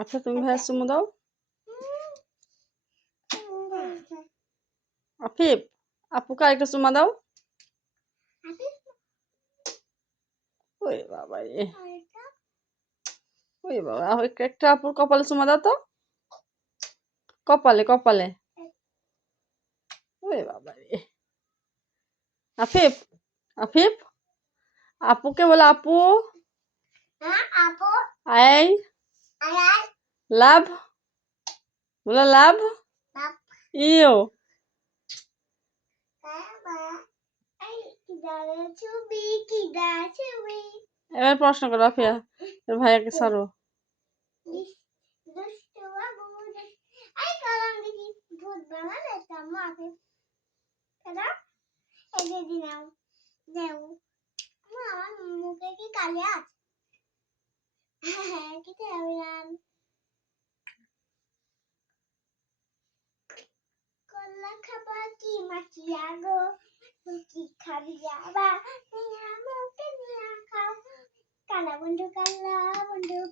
আচ্ছা তুমি ভাইয়ের চুমু দাও। আফিফ আপুকে আরেকটা চুমা দাও। ওই বাবা রে। ওই বাবা একটা- আপুর কপালে চুমা দাও তো। কপালে কপালে। ওই বাবা রে। আফিফ আফিফ আপুকে বলে আপু। আপু। আই আয়ার লাভ বলে লাভ ইউ এবার প্রশ্ন করো আফিয়া ভাইয়াকে ছাড়ো। দুষ্টু বাবু এই কলম Jawa, ni kamu, ni kau, karena bundukanlah bundukan.